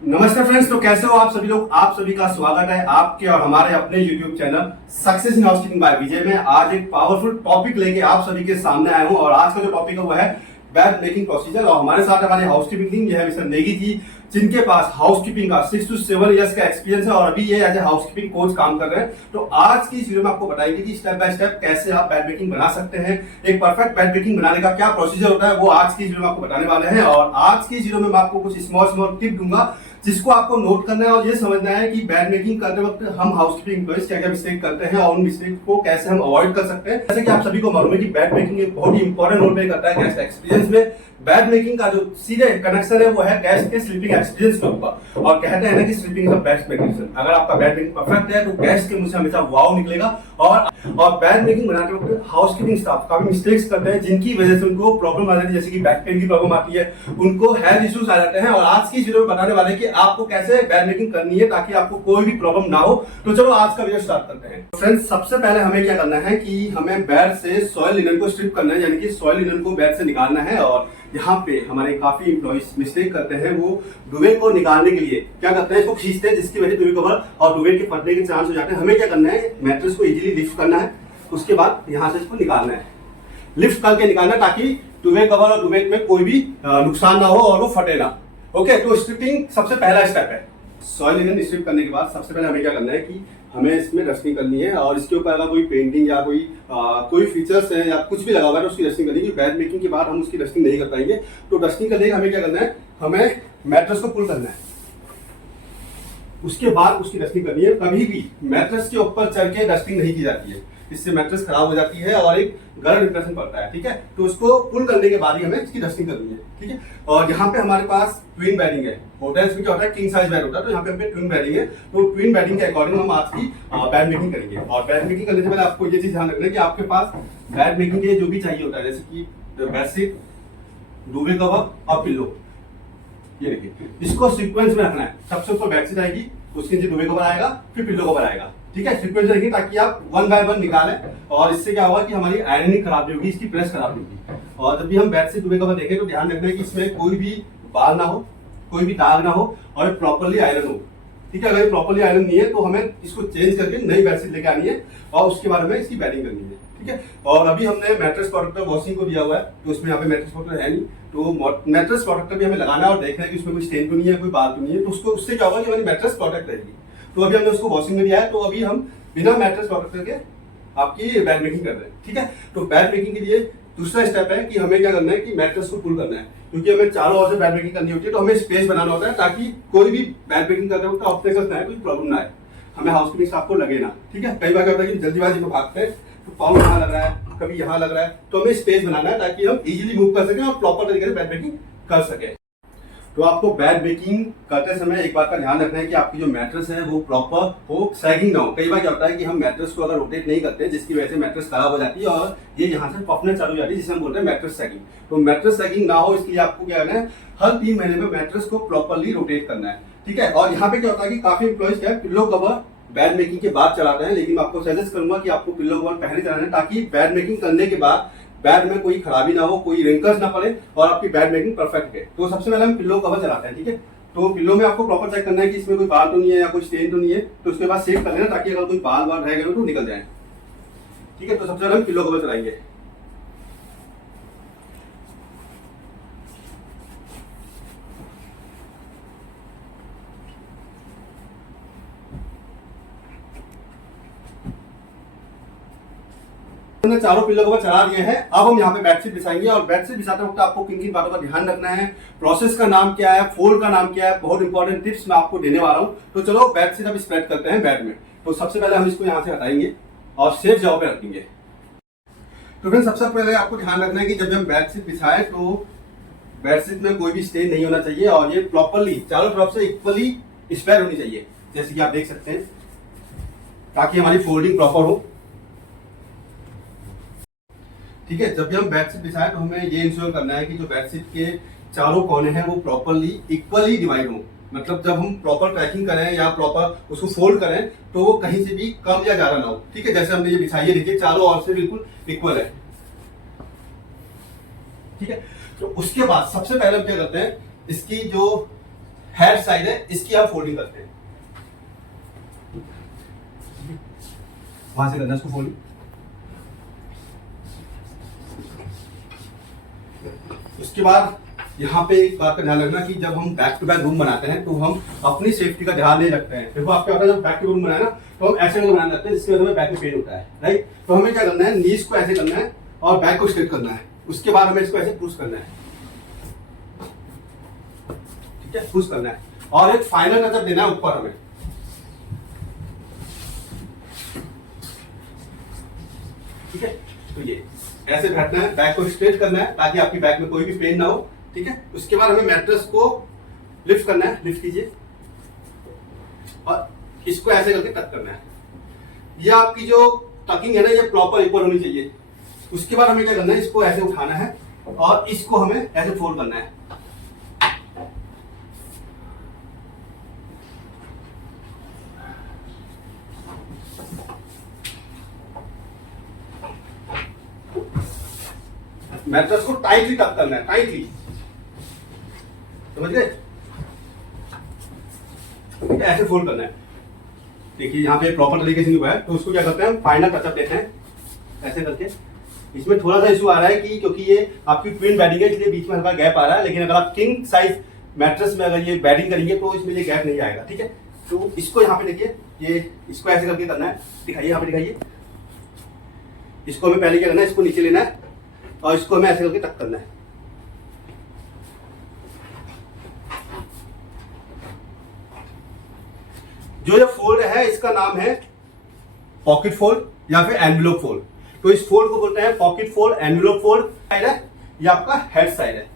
नमस्ते फ्रेंड्स, तो कैसे हो आप सभी लोग। आप सभी का स्वागत है आपके और हमारे अपने YouTube channel success in housekeeping by Vijay में। आज एक पावरफुल टॉपिक लेके आप सभी के सामने आया हूं और आज का जो टॉपिक है वो है बेड मेकिंग प्रोसीजर। और हमारे साथ हमारी हाउसकीपिंग टीम यह मिस्टर नेगी जी, जिनके पास हाउसकीपिंग का 6 to 7 इयर्स का एक्सपीरियंस है और अभी ये एज ए हाउसकीपिंग कोच काम कर रहे हैं। तो आज की इस वीडियो में आपको बताएंगे कि स्टेप बाय स्टेप कैसे आप बेड मेकिंग बना सकते हैं, एक परफेक्ट बेड मेकिंग बनाने का क्या प्रोसीजर होता है वो आज की इस वीडियो में आपको बताने वाले हैं। और आज की इस वीडियो में मैं आपको कुछ स्मॉल टिप दूंगा जिसको आपको नोट करना है और ये समझना है कि बेड मेकिंग करते वक्त हम हाउसकीपिंग एम्प्लॉइज क्या क्या मिस्टेक करते हैं और उन मिस्टेक को कैसे हम अवॉइड कर सकते हैं। जैसे कि आप सभी को मालूम है कि बेड मेकिंग एक बहुत ही इंपॉर्टेंट रोल प्ले करता है गेस्ट एक्सपीरियंस में। बेड मेकिंग का जो सीधे कनेक्शन है वो है गेस्ट के स्लीपिंग एक्सपीरियंस के ऊपर। और कहते हैं ना कि sleeping is the best medicine. अगर आपका बेड मेकिंग परफेक्ट है तो गेस्ट के मुंह से हमेशा वाव निकलेगा। और बेड मेकिंग बनाते वक्त हाउसकीपिंग स्टाफ काफी मिस्टेक्स करते हैं जिनकी वजह से उनको प्रॉब्लम आ जाती है, जैसे कि बैक पेन की प्रॉब्लम आती है, उनको हेल्थ इश्यूज आ जाते हैं। और आज की वीडियो में बताने वाले हैं कि आपको कैसे बेड मेकिंग करनी है ताकि आपको कोई भी प्रॉब्लम ना हो। तो चलो आज का वीडियो स्टार्ट करते हैं। फ्रेंड्स, सबसे पहले हमें क्या करना है कि हमें बेड से सॉइल लिनन को स्ट्रिप करना है, यानी कि सॉइल लिनन को बेड से निकालना है। और यहाँ पे हमारे काफी एम्प्लॉइज मिस्टेक करते हैं, वो दुबे को निकालने के लिए क्या करते हैं, इसको खींचते हैं जिसकी वजह से दुबे कवर और दुबे के फटने के चांस हो जाते हैं। हमें क्या करना है, मैट्रेस को इजीली लिफ्ट करना है, उसके बाद यहाँ से इसको निकालना है, लिफ्ट करके निकालना है ताकि दुबे कवर और दुबे में कोई भी नुकसान ना हो और वो फटे ना। ओके, तो स्ट्रिपिंग सबसे पहला स्टेप है। सॉइल लिनन स्ट्रिप करने के बाद सबसे पहले हमें क्या करना है कि हमें इसमें डस्टिंग करनी है और इसके ऊपर अगर कोई पेंटिंग या कोई फीचर्स है या कुछ भी लगा हुआ है तो उसकी डस्टिंग करनी है। बेड मेकिंग के बाद हम उसकी डस्टिंग नहीं कर पाएंगे। तो डस्टिंग करने के हमें क्या करना है, हमें मैट्रेस को पुल करना है, उसके बाद उसकी डस्टिंग करनी है। कभी भी मैट्रेस के ऊपर चढ़ के डस्टिंग नहीं की जाती है, इससे मैट्रेस खराब हो जाती है और एक गलत इंप्रेशन पड़ता है। ठीक है, तो उसको पुल करने के बाद ही हमें इसकी डस्टिंग करनी है। ठीक है, और यहाँ पे हमारे पास ट्विन बेडिंग है। होटल्स में क्या होता है, किंग साइज बेड होता है, तो यहाँ पे हमें ट्विन बेडिंग है। तो ट्विन बेडिंग के अकॉर्डिंग हम आज की बेड मेकिंग करेंगे। और बेड मेकिंग करने से पहले आपको ये चीज ध्यान रखना है कि आपके पास बेड मेकिंग के जो भी चाहिए होता है, जैसे कि बेडशीट, दुबे कवर और पिल्लो, ये देखिए इसको सीक्वेंस में रखना है। सबसे ऊपर बेडशीट आएगी, उसके नीचे दुबे कवर आएगा, फिर पिल्लो कवर आएगा। ठीक है, सीक्वेंस रखिए ताकि आप 1 by 1 निकालें और इससे क्या होगा कि हमारी आयरनिंग खराब नहीं होगी, इसकी प्रेस खराब नहीं होगी। और जब भी हम बेडशीट दुबे कवर देखें तो ध्यान रखना है कि इसमें कोई भी बाल ना हो, कोई भी दाग ना हो और प्रॉपर्ली आयरन हो। ठीक है, अगर प्रॉपर्ली आयरन नहीं है तो हमें इसको चेंज करके नई बेडशीट लेके आनी है और उसके बाद में इसकी बेडिंग करनी है। ठीक है, और अभी हमने मैट्रेस प्रोटेक्टर वॉशिंग को दिया हुआ है, तो उसमें यहाँ पे मैट्रेस प्रोटेक्टर है नहीं, तो मैट्रेस प्रोटेक्टर भी हमें लगाना है और देखना है कि उसमें कोई स्टेन तो नहीं है, कोई बाल तो नहीं है। तो उसको उससे क्या होगा कि हमारी मैट्रेस प्रोटेक्ट रहेगी। तो अभी हमने उसको वॉशिंग में दिया है, तो अभी हम बिना मैट्रेस प्रोटेक्टर के आपकी बेड मेकिंग कर रहे हैं। ठीक है, तो बेड मेकिंग के लिए दूसरा स्टेप है कि हमें क्या करना है कि मैट्रेस को पुल करना है, क्योंकि हमें चारों ओर से बेड मेकिंग करनी होती है। तो हमें स्पेस बनाना होता है ताकि कोई भी बेड मेकिंग करते वक्त ऑब्स्टेकल्स ना आए, कोई प्रॉब्लम ना आए, हमें हाउसकीपिंग स्टाफ को लगे ना। ठीक है, कई बार क्या होता है कि जल्दीबाजी में भागते हैं तो पाँव यहाँ लग रहा है, कभी यहाँ लग रहा है, तो हमें स्पेस बनाना है ताकि हम इजीली मूव कर सकें और प्रॉपर तरीके से बेड मेकिंग कर सकें। तो आपको बेड मेकिंग करते समय एक बात का ध्यान रखना है कि आपकी जो मैट्रेस है वो प्रॉपर हो, सैगिंग ना हो। कई बार क्या होता है कि हम मैट्रेस को अगर रोटेट नहीं करते जिसकी वजह से मैट्रेस खराब हो जाती है और ये यहाँ से पफने चालू हो जाती है, जिसे हम बोलते हैं मैट्रेस सैगिंग। तो मैट्रेस सैगिंग ना हो इसके लिए आपको क्या करना है, हर 3 महीने में मैट्रेस को प्रॉपरली रोटेट करना है। ठीक है, और यहाँ पे क्या होता है कि काफी एम्प्लॉइज क्या है, पिल्लो कवर बेड मेकिंग के बाद चलाते हैं, लेकिन मैं आपको सजेस्ट करूंगा कि आपको पिल्लो कवर पहले चलाना है ताकि बेड मेकिंग करने के बाद बेड में कोई खराबी ना हो, कोई रिंकल्स ना पड़े और आपकी बेड मेकिंग परफेक्ट है। तो सबसे पहले हम पिल्लो कवर चलाते हैं। ठीक है, तो पिल्लो में आपको प्रॉपर चेक करना है कि इसमें कोई बाल तो नहीं है या कोई स्टेन तो नहीं है, तो उसके बाद सेव कर लेना ताकि अगर कोई बाल रह गए तो निकल जाए। ठीक है, तो सबसे पहले हम पिल्लो कवर चलाएंगे। हमने चारों पिल्लो कवर चला दिए हैं। अब हम यहाँ पे बेडशीट बिछाएंगे और बेडशीट बिछाते वक्त आपको किन किन बातों का ध्यान रखना है, प्रोसेस का नाम क्या है, फोल्ड का नाम क्या है, बहुत इंपॉर्टेंट टिप्स मैं आपको देने वाला हूँ। तो चलो बेडशीट अब स्प्रेड करते हैं बेड में। तो सबसे पहले हम इसको यहाँ से हटाएंगे और सेफ जगह पे रखेंगे। तो फ्रेंड्स, सबसे पहले आपको ध्यान रखना है कि जब हम बेडशीट बिछाए तो बेडशीट में कोई भी स्टेन नहीं होना चाहिए और ये प्रॉपरली चारों तरफ से इक्वली स्प्रेड होनी चाहिए, जैसे कि आप देख सकते हैं, ताकि हमारी फोल्डिंग प्रॉपर हो। ठीक है, जब भी हम बेडशीट बिछाए तो हमें ये इंश्योर करना है कि जो बेडशीट के चारों कोने हैं वो प्रॉपरली इक्वली डिवाइड हो। मतलब जब हम प्रॉपर पैकिंग करें या प्रॉपर उसको फोल्ड करें तो वो कहीं से भी कम या ज्यादा ना हो। ठीक है, जैसे हमने ये बिछाई है, देखिए चारों ओर से बिल्कुल इक्वल है। ठीक है, तो उसके बाद सबसे पहले हम क्या करते हैं, इसकी जो हेड साइड है, इसकी हम फोल्डिंग करते हैं। वहां से करना है इसको फोल्डिंग। उसके बाद यहाँ पे एक बात का ध्यान रखना कि जब हम बैक टू बैक रूम बनाते हैं तो हम अपनी सेफ्टी का ध्यान नहीं रखते हैं। देखो आपके जब बैक टू रूम बनाए ना तो हम ऐसे बनाना चाहते हैं जिसकी वजह से बैक में पेन होता है, राइट। तो हमें क्या करना है, नीज को ऐसे करना है और बैक को स्ट्रेट करना है। उसके बाद हमें इसको ऐसे पुश करना है, ठीक है, पुश करना है और एक फाइनल टचअप देना है ऊपर हमें, ठीक है। तो ये ऐसे बैठना है, बैक को स्ट्रेट करना है ताकि आपकी बैक में कोई भी पेन ना हो, ठीक है। उसके बाद हमें मैट्रेस को लिफ्ट करना है, लिफ्ट कीजिए और इसको ऐसे करके टक करना है। ये आपकी जो टकिंग है ना ये प्रॉपर ऊपर होनी चाहिए। उसके बाद हमें क्या करना है, इसको ऐसे उठाना है और इसको हमें ऐसे फोल्ड करना है। मैट्रेस को टाइटली टक करना है, टाइटली, समझ गए, ऐसे फोल्ड करना है। देखिए यहाँ पे प्रॉपर तरीके से नहीं हुआ है तो उसको क्या करते हैं, हम फाइनल टचअप देते हैं ऐसे करके। इसमें थोड़ा सा इशू आ रहा है कि क्योंकि ये आपकी ट्विन बेडिंग है इसलिए बीच में हल्का गैप आ रहा है, लेकिन अगर आप किंग साइज मैट्रेस में अगर ये बेडिंग करेंगे तो इसमें ये गैप नहीं आएगा, ठीक है। तो इसको यहाँ पे देखिए, ये इसको ऐसे करके करना है, दिखाइए यहाँ पे दिखाइए। इसको हमें पहले क्या करना है, इसको नीचे लेना है और इसको हमें ऐसे करके टक करना है। जो ये फोल्ड है इसका नाम है पॉकेट फोल्ड या फिर एनवेलप फोल्ड। तो इस फोल्ड को बोलते हैं pocket fold, envelope fold. Side है ये आपका हेड साइड है,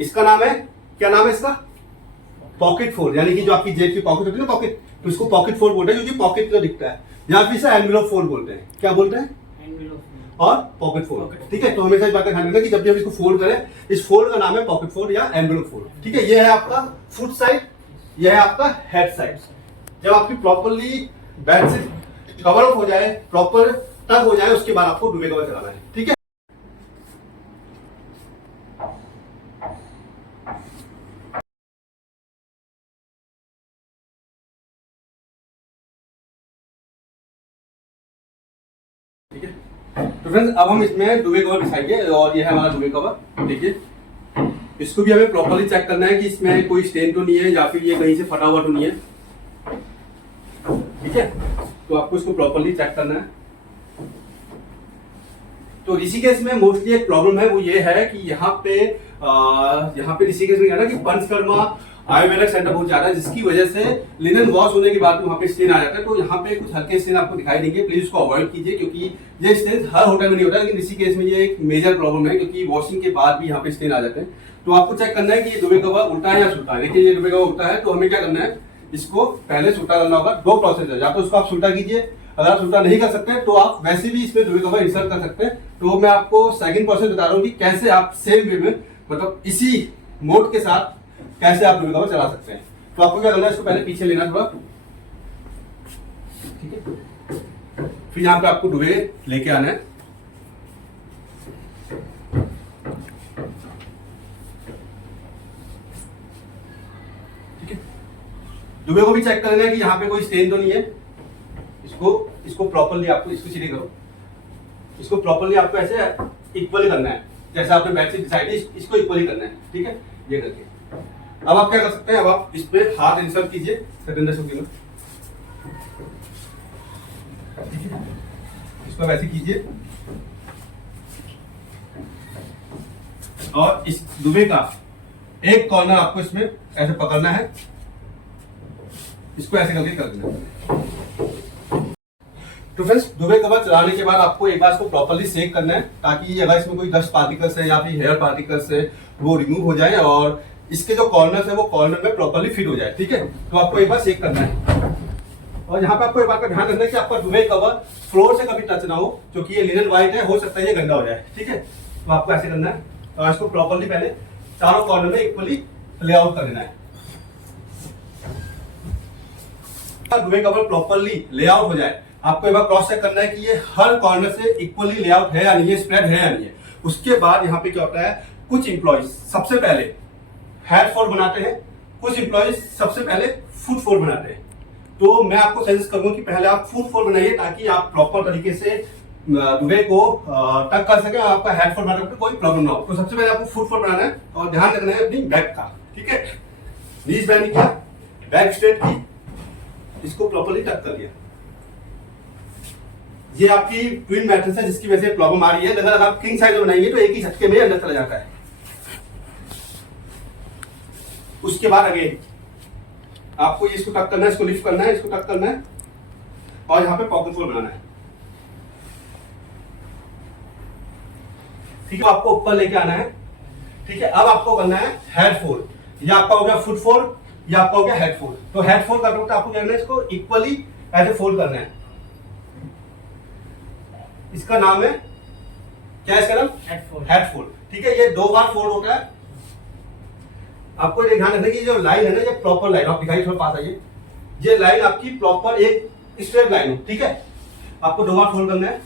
इसका नाम है, क्या नाम है इसका, पॉकेट फोल्ड। यानी कि जो आपकी जेब की पॉकेट होती है ना पॉकेट, तो इसको पॉकेट फोल्ड बोलते हैं क्योंकि पॉकेट तो दिखता है। या फिर इसे एनवेलप फोल्ड बोलते हैं। क्या बोलते हैं, और पॉकेट फोल्ड, ठीक है। तो हमेशा इस बात का ध्यान रखना कि जब भी हम इसको फोल्ड करें, इस फोल्ड का नाम है पॉकेट फोल्ड या एनवेलप फोल्ड, ठीक है। ये है आपका फुट साइड, ये है आपका हेड साइड। जब आपकी प्रॉपरली बेड से कवर अप हो जाए, प्रॉपर टक हो जाए, उसके बाद आपको डुबे कवर चलाना है, ठीक है। ठीक है, तो फ्रेंड्स अब हम इसमें डुबे कवर बिछाएंगे और ये है हमारा डुबे कवर। देखिए इसको भी हमें प्रॉपरली चेक करना है कि इसमें कोई स्टेन तो नहीं है या फिर ये कहीं से फटा हुआ तो नहीं है, ठीक है। तो आपको इसको प्रॉपरली चेक करना है। तो ऋषिकेश में मोस्टली एक प्रॉब्लम है, वो ये है कि यहाँ पे ऋषिकेश में क्या है ना कि पंचकर्मा आयुर्वेदिक सेंटर बहुत ज्यादा है, जिसकी वजह से लिनन वॉश होने के बाद वहाँ पे स्टेन आ जाता है। तो यहाँ पे कुछ हल्के स्टेन आपको दिखाई देंगे, प्लीज उसको अवॉइड कीजिए क्योंकि ये स्टेन हर होटल में नहीं होता, लेकिन ऋषिकेश में ये एक मेजर प्रॉब्लम है क्योंकि वॉशिंग के बाद भी यहाँ पे स्टेन आ जाते हैं। तो आपको चेक करना है कि ये डुबे कवर उल्टा है या सुल्टा है। देखिए ये डुबे कवर उल्टा है तो हमें क्या करना है, इसको पहले सुल्टा करना होगा। दो प्रोसेस है, या तो इसको आप सुल्टा कीजिए, अगर आप सुल्टा नहीं कर सकते तो आप वैसे भी इसमें डुबे कवर इंसर्ट कर सकते हैं। तो मैं आपको सेकंड प्रोसेस बता रहा हूँ कि कैसे आप सेम वे में, मतलब इसी मोड के साथ कैसे आप डुबे कवर चला सकते हैं। तो आपको क्या करना है, इसको पहले पीछे लेना थोड़ा, ठीक है। फिर यहाँ पे आपको डुबे लेके आना है, ठीक है। डुबे को भी चेक कर लेना है कि यहाँ पे कोई स्टेन तो नहीं है। इसको प्रॉपरली आपको इसको सीधे करो, इसको प्रॉपरली आपको ऐसे इक्वली करना है, जैसे आपने बेडशीट डिसाइड है इसको इक्वली करना है, ठीक है। ये करके अब आप क्या कर सकते हैं, अब आप इस पे हाथ इंसर्ट कीजिए सेकंड में, इसको वैसे कीजिए और इस दुबे का एक कॉर्नर आपको इसमें ऐसे पकड़ना है, इसको ऐसे करके कर देना। तो फ्रेंड्स दुबे कवर चलाने के बाद आपको एक बार इसको प्रॉपरली सेक करना है ताकि अगर इसमें कोई डस्ट पार्टिकल्स है या फिर हेयर पार्टिकल्स है वो रिमूव हो जाए और इसके जो कॉर्नर्स है वो कॉर्नर में प्रॉपरली फिट हो जाए, ठीक है। तो आपको एक बार सेक करना है और यहाँ पे आपको एक बात का ध्यान रखना है कि आपका दुबे कवर फ्लोर से कभी टच ना हो, क्योंकि ये लिनन व्हाइट है, हो सकता है ये गंदा हो जाए, ठीक है। तो आपको ऐसे करना है और इसको प्रॉपरली पहले चारों कॉर्नर में इक्वली लेआउट कर देना है। दुबे कवर प्रॉपरली लेआउट हो जाए, आपको एक बार क्रॉस चेक करना है कि ये हर कॉर्नर से इक्वली लेआउट है या नहीं है, स्प्रेड है या नहीं है। उसके बाद यहाँ पे क्या होता है, कुछ इंप्लॉइज सबसे पहले हेड फोल्ड बनाते हैं, कुछ एम्प्लॉय सबसे पहले फुट फोल्ड बनाते हैं, तो मैं आपको सजेस्ट करूंगा कि पहले आप फुट फोल्ड बनाइए ताकि आप प्रॉपर तरीके से दुबे को टक कर सके और आपका हेड फोल्ड बनाने में कोई प्रॉब्लम ना हो। तो सबसे पहले आपको फुट फोल्ड बनाना है और ध्यान रखना है अपनी बैक का, ठीक है। नीज बैंड किया, बैक स्ट्रेट की, इसको प्रॉपर्ली टक कर दिया। ये आपकी ट्विन मैट्रेस है जिसकी वजह से प्रॉब्लम आ रही है। अगर आप किंग साइज बनाएंगे तो एक ही झटके में अंदर चला जाता है। उसके बाद अगेन आपको इसको टक करना है, इसको लिफ्ट करना है, इसको टक करना है और यहाँ पे पॉकेट फोल्ड बनाना है, ठीक है। आपको ऊपर लेके आना है, ठीक है। अब आपको करना है हेड फोल्ड। या आपका हो गया फुट फोल्ड, या आपका हो गया हेड फोल्ड। तो हेड फोल्ड करना तो आपको क्या करना है, इसको इक्वली एज ए फोल्ड करना है। इसका नाम है क्या, इसका नाम हेड फोल्ड, ठीक है। ये 2 बार फोल्ड होता है। आपको ये ध्यान रखना कि जो लाइन है ना, ये प्रॉपर लाइन, आप दिखाई थोड़ा पास आइए, ये लाइन आपकी प्रॉपर एक स्ट्रेट लाइन हो, ठीक है। आपको 2 बार फोल्ड करना है।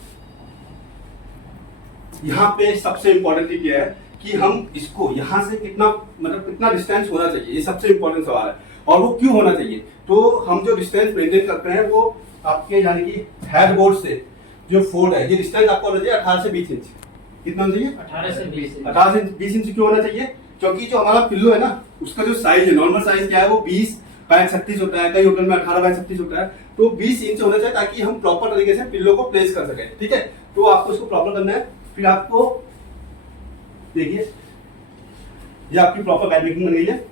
यहाँ पे सबसे इंपॉर्टेंट टिप ये है कि हम इसको यहाँ से कितना मतलब कितना डिस्टेंस होना चाहिए, ये सबसे इंपॉर्टेंट सवाल है। और वो क्यों होना चाहिए, तो हम जो डिस्टेंस मेंटेन करते हैं वो आपके यानी कि हेड बोर्ड से जो फोल्ड है, ये डिस्टेंस आपको होना चाहिए 18 से 20 इंच। कितना होना चाहिए, 18 से 20 इंच। क्यों होना चाहिए, क्योंकि जो हमारा पिल्लो है ना, उसका जो साइज है, नॉर्मल साइज क्या है, वो 20x36 होता है, कई होटल में 18x36 होता है। तो 20 इंच होना चाहिए ताकि हम प्रॉपर तरीके से पिल्लो को प्लेस कर सके, ठीक है। तो आपको इसको प्रॉपर करना है। फिर आपको देखिए ये आपकी प्रॉपर बैड मेकिंग बन गई है।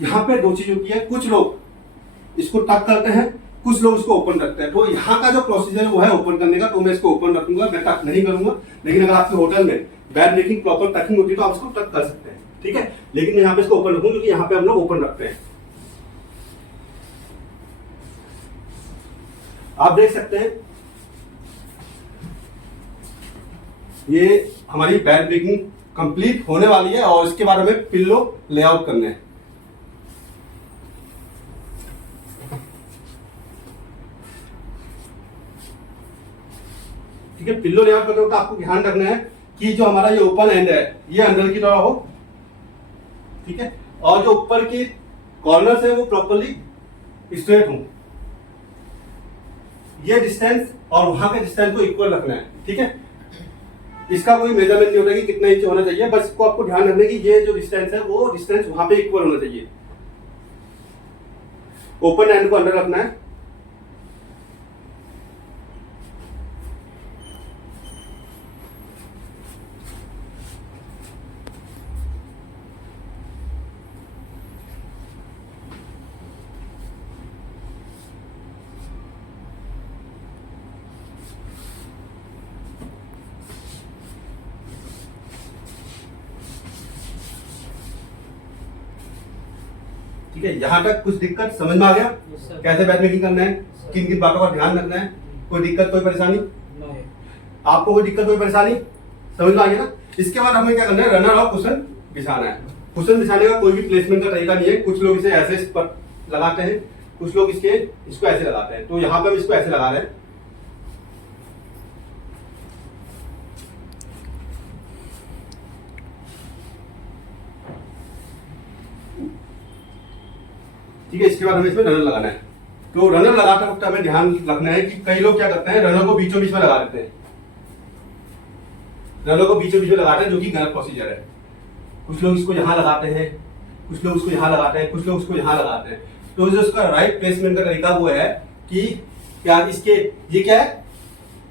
यहाँ पे 2 चीज होती है, कुछ लोग इसको टक करते हैं, कुछ लोग इसको ओपन रखते हैं। तो यहाँ का जो प्रोसीजर है वो है ओपन करने का, तो मैं इसको ओपन रखूंगा, मैं टक नहीं करूंगा। लेकिन अगर आपके होटल में बैड मेकिंग प्रॉपर टकिंग होती है तो आप इसको टक कर सकते हैं, ठीक है। लेकिन यहाँ पे इसको ओपन रखूंगा क्योंकि यहाँ पे हम लोग ओपन रखते हैं। आप देख सकते हैं ये हमारी बैड मेकिंग कंप्लीट होने वाली है और इसके बाद हमें पिल्लो लेआउट करना है। ठीक है, पिल्लो लेआउट करते वक्त आपको ध्यान रखना है कि जो हमारा ये ओपन एंड है ये अंदर की तरह हो, ठीक है। और जो ऊपर की कॉर्नर्स है वो प्रॉपर्ली स्ट्रेट हो। ये डिस्टेंस और वहां के डिस्टेंस को इक्वल रखना है, ठीक है। इसका कोई मेजरमेंट नहीं होता कि कितना इंच होना चाहिए, बस इसको आपको ध्यान रखना है कि ये जो डिस्टेंस है वो डिस्टेंस वहां पे इक्वल होना चाहिए। ओपन एंड को अंदर रखना है। ठीक है, यहां तक कुछ दिक्कत समझ में आ गया? कैसे बैड मेकिंग करना है, किन किन बातों का ध्यान रखना है, कोई दिक्कत कोई परेशानी? आपको कोई दिक्कत कोई परेशानी समझ में आ गया ना? इसके बाद हमें क्या करना है, रनर और कुशन बिछाना है। कुशन बिछाने का कोई भी प्लेसमेंट का तरीका नहीं है। कुछ लोग इसे ऐसे पर लगाते हैं, कुछ लोग इसको ऐसे लगाते हैं। तो यहाँ पे हम इसको ऐसे लगा रहे हैं। ठीक है, इसके बाद हमें इसमें रनर लगाना है। तो रनर लगाते वक्त हमें ध्यान रखना है कि कई लोग क्या करते हैं, रनर को बीचों बीच में लगा देते हैं। रनर को बीचों बीच में लगाते हैं, जो कि गलत प्रोसीजर है। कुछ लोग इसको यहाँ लगाते हैं, कुछ लोग इसको यहाँ लगाते हैं, कुछ लोग इसको यहाँ लगाते हैं। तो जो उसका राइट प्लेसमेंट का तरीका वो है कि क्या इसके ये क्या है,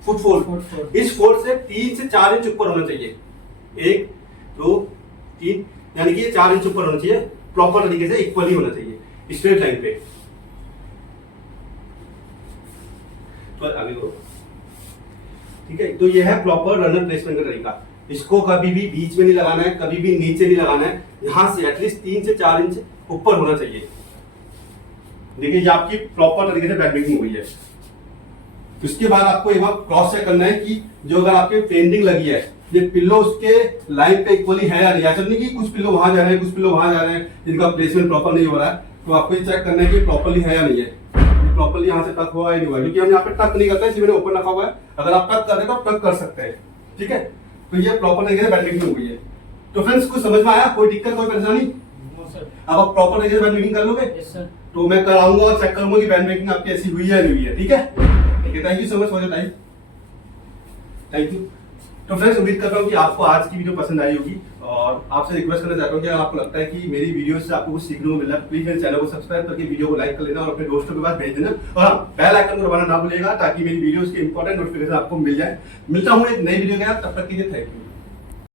फुट फोल्ड। इस फोल्ड से 3 से 4 इंच ऊपर होना चाहिए। 1 2 3 यानी कि ये 4 इंच ऊपर होना चाहिए। प्रॉपर तरीके से इक्वली होना चाहिए स्ट्रेट लाइन पे। तो आगे करो, ठीक है। तो ये है प्रॉपर रनर प्लेसमेंट का तरीका। इसको कभी भी बीच में नहीं लगाना है, कभी भी नीचे नहीं लगाना है। यहां से एटलीस्ट 3 से 4 इंच ऊपर होना चाहिए। देखिए ये आपकी प्रॉपर तरीके से बैड मेकिंग हुई है। उसके बाद आपको एक बार क्रॉस चेक करना है कि जो अगर आपके पेंटिंग लगी है ये पिल्लो उसके लाइन पे इक्वली है या नहीं। ऐसा नहीं कि कुछ पिल्लो वहां जा रहे हैं, कुछ पिल्लो वहां जा रहे हैं, जिनका प्लेसमेंट प्रॉपर नहीं हो रहा है। तो आपको ये चेक करना है कि प्रॉपर्ली है या नहीं है, प्रॉपर्ली यहाँ से टक हुआ है नहीं हुआ। क्योंकि हम यहाँ पे टक नहीं करते हैं, मैंने ओपन रखा हुआ है। अगर आप टक कर रहे तो आप टक कर सकते हैं, ठीक है। तो ये प्रॉपर तरीके से बैड मेकिंग हो गई है। तो फ्रेंड्स कुछ समझ में आया, कोई दिक्कत कोई परेशानी? अब आप प्रॉपर तरीके से बैंड ब्रेकिंग कर लोगे? Yes sir. तो मैं कराऊंगा और चेक करूंगा कि बैंड ब्रेकिंग आपकी ऐसी हुई है या नहीं हुई है। ठीक है, ठीक है, thank you so much for your time, thank you. तो फ्रेंड्स, उम्मीद करता हूँ कि आपको आज की वीडियो पसंद आई होगी, और आपसे रिक्वेस्ट करना चाहता हूँ कि अगर आपको लगता है कि मेरी वीडियो से आपको कुछ सीखने को मिल रहा है, प्लीज मेरे चैनल को सब्सक्राइब करके वीडियो को लाइक कर लेना और अपने दोस्तों के पास भेज देना, और हाँ, बेल आइकन को दबाना ना भूलिएगा ताकि मेरी वीडियोस के इंपॉर्टेंट नोटिफिकेशन आपको मिल जाए। मिलता हूँ एक नई वीडियो के साथ, तब तक के लिए थैंक यू।